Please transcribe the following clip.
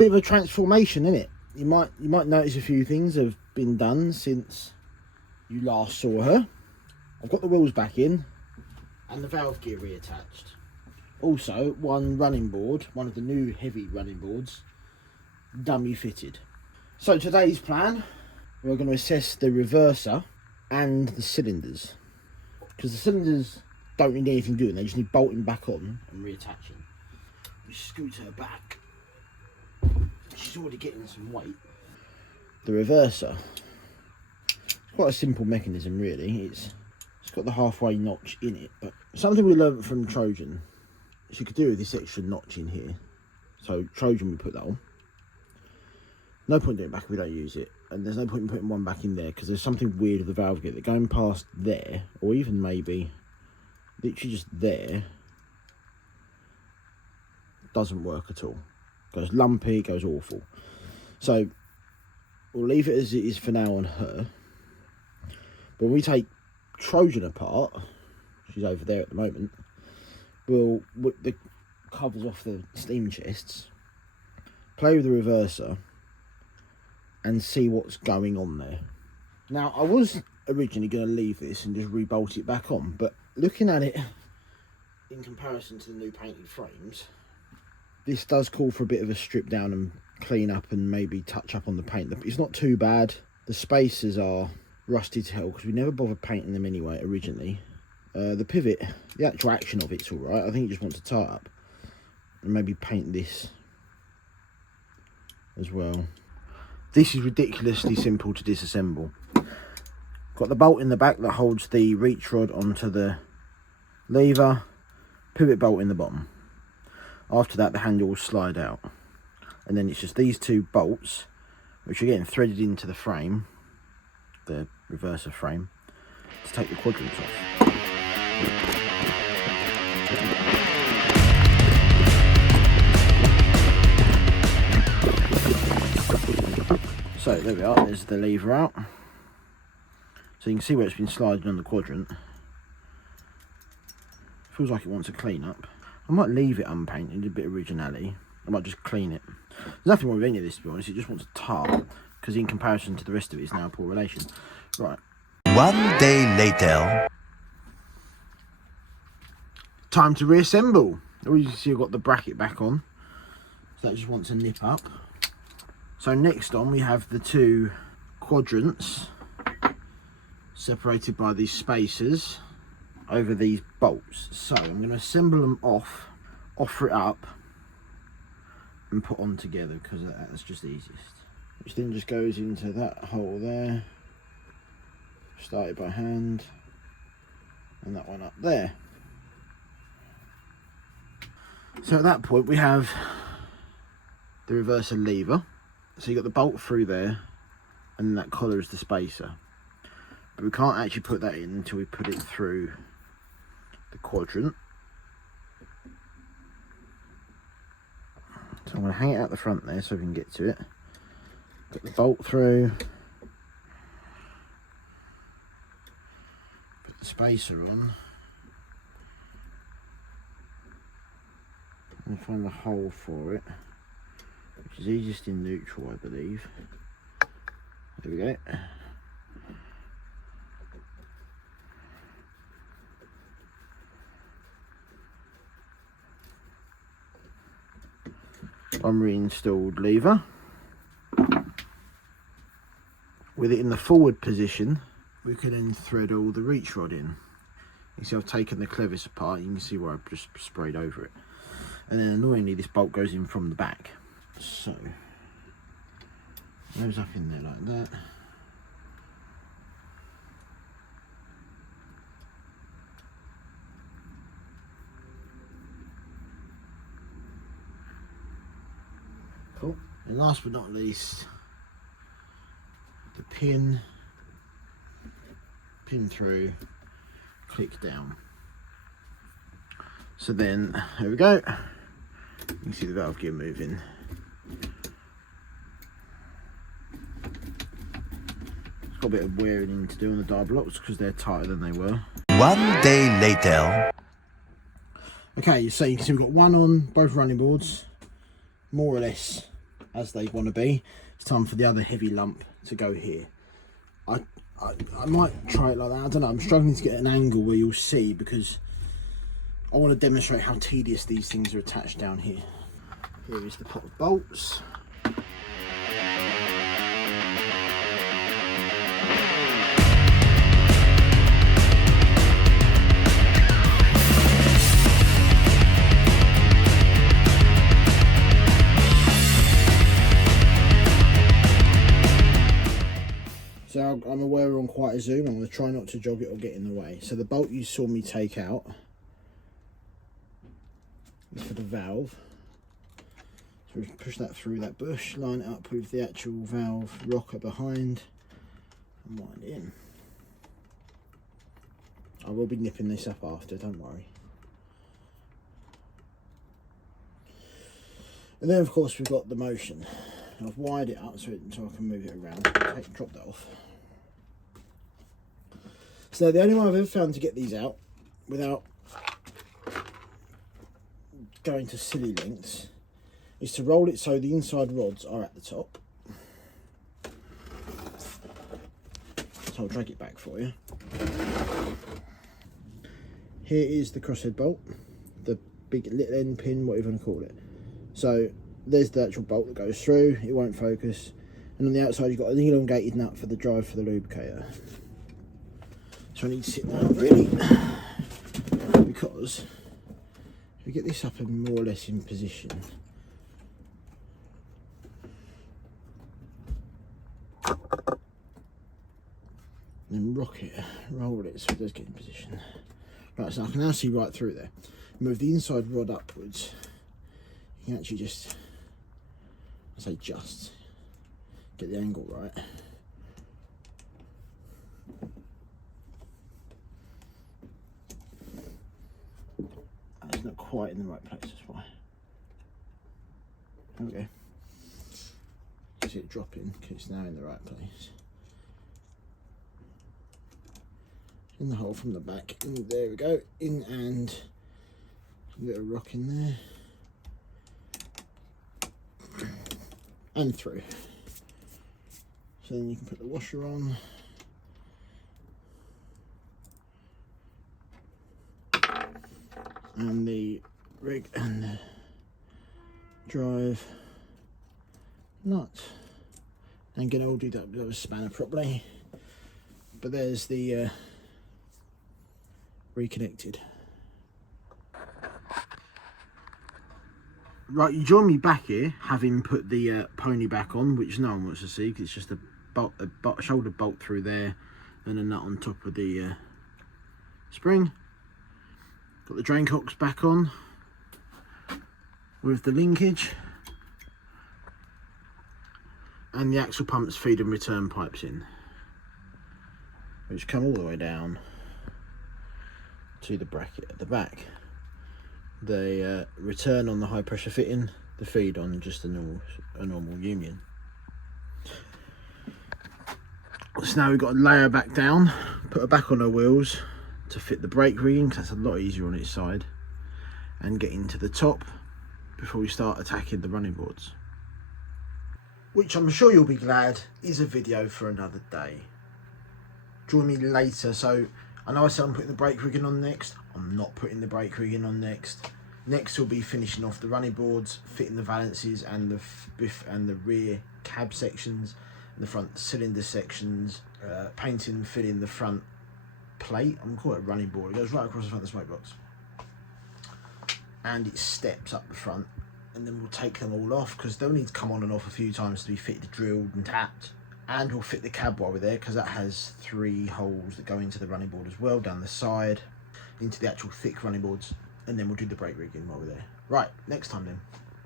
Bit of a transformation, isn't it? You might notice a few things have been done since you last saw her. I've got the wheels back in and the valve gear reattached. Also, one running board, one of the new heavy running boards, dummy fitted. So today's plan, we're going to assess the reverser and the cylinders, because the cylinders don't need anything doing, they just need bolting back on and reattaching. We scoot her back. She's already getting some weight. The reverser, it's quite a simple mechanism really. It's got the halfway notch in it, but something we learned from Trojan is you could do with this extra notch in here. So Trojan, we put that on. No point doing it back if we don't use it, and there's no point in putting one back in there because there's something weird with the valve gear that going past there, or even maybe literally just there, doesn't work at all. Goes lumpy, goes awful. So we'll leave it as it is for now on her. But when we take Trojan apart, she's over there at the moment, we'll whip the covers off the steam chests, play with the reverser, and see what's going on there. Now, I was originally going to leave this and just rebolt it back on, but looking at it in comparison to the new painted frames, this does call for a bit of a strip down and clean up and maybe touch up on the paint. It's not too bad. The spacers are rusty to hell because we never bothered painting them anyway originally. The pivot, the actual action of it's alright. I think you just want to tie it up and maybe paint this as well. This is ridiculously simple to disassemble. Got the bolt in the back that holds the reach rod onto the lever, pivot bolt in the bottom. After that, the handle will slide out. And then it's just these two bolts, which are getting threaded into the frame, the reverser frame, to take the quadrants off. So there we are, there's the lever out. So you can see where it's been sliding on the quadrant. Feels like it wants a clean up. I might leave it unpainted, a bit of originality. I might just clean it. There's nothing wrong with any of this, to be honest. It just wants a tar, because in comparison to the rest of it, it's now a poor relation. Right. 1 day later. Time to reassemble. As you can see, I've got the bracket back on. So that just wants to nip up. So next on, we have the two quadrants separated by these spacers over these bolts. So I'm going to assemble them off, offer it up, and put on together because that's just easiest. Which then just goes into that hole there. Start it by hand, and that one up there. So at that point we have the reverser lever. So you've got the bolt through there, and that collar is the spacer. But we can't actually put that in until we put it through the quadrant. So I'm going to hang it out the front there so we can get to it. Put the bolt through. Put the spacer on. And find the hole for it, which is easiest in neutral, I believe. There we go. One reinstalled lever. With it in the forward position, we can then thread all the reach rod in. You see I've taken the clevis apart, you can see where I've just sprayed over it. And then annoyingly this bolt goes in from the back. So, goes up in there like that. Cool. And last but not least, the pin through, click down. So then, there we go. You can see the valve gear moving. It's got a bit of wearing in to do on the dial blocks because they're tighter than they were. 1 day later. Okay, so you can see we've got one on both running boards, more or less as they want to be. It's time for the other heavy lump to go here. I might try it like that. I don't know. I'm struggling to get an angle where you'll see, because I want to demonstrate how tedious these things are attached down here. Here is the pot of bolts. So I'm aware we're on quite a zoom. I'm going to try not to jog it or get in the way. So the bolt you saw me take out is for the valve. So we push that through that bush, line it up with the actual valve rocker behind, and wind it in. I will be nipping this up after, don't worry. And then of course we've got the motion. I've wired it up so I can move it around. Drop that off. So the only one I've ever found to get these out without going to silly lengths is to roll it so the inside rods are at the top. So I'll drag it back for you. Here is the crosshead bolt, the big little end pin, whatever you want to call it. So there's the actual bolt that goes through, it won't focus, and on the outside you've got an elongated nut for the drive for the lubricator. So I need to sit down really, because if we get this up and more or less in position, then rock it, roll it so it does get in position. Right, so I can now see right through there. Move the inside rod upwards. You can actually just, I say just, get the angle right. It's not quite in the right place, that's why. There we go. See it dropping, because it's now in the right place. In the hole from the back, and there we go, in and a bit of rock in there. And through. So then you can put the washer on. And the rig and the drive nut. And get all do that with a spanner properly. But there's the reconnected. Right, you join me back here, having put the pony back on, which no one wants to see because it's just a shoulder bolt through there and a nut on top of the spring. Got the drain cocks back on with the linkage, and the axle pumps feed and return pipes in, which come all the way down to the bracket at the back. The return on the high pressure fitting, the feed on just a normal union. So now we've got to lay her back down, put her back on her wheels to fit the brake rigging, because that's a lot easier on its side, and get into the top before we start attacking the running boards. Which I'm sure you'll be glad is a video for another day. Join me later. So I know I said I'm putting the brake rigging on next. I'm not putting the brake rigging on next. Next we'll be finishing off the running boards, fitting the valances and the biff and the rear cab sections and the front cylinder sections, painting and filling the front plate. I'm gonna call it a running board. It goes right across the front of the smoke box, and it steps up the front, and then we'll take them all off because they'll need to come on and off a few times to be fitted, drilled and tapped. And we'll fit the cab while we're there, because that has 3 holes that go into the running board as well, down the side into the actual thick running boards, and then we'll do the brake rigging while we're there. Right, next time then.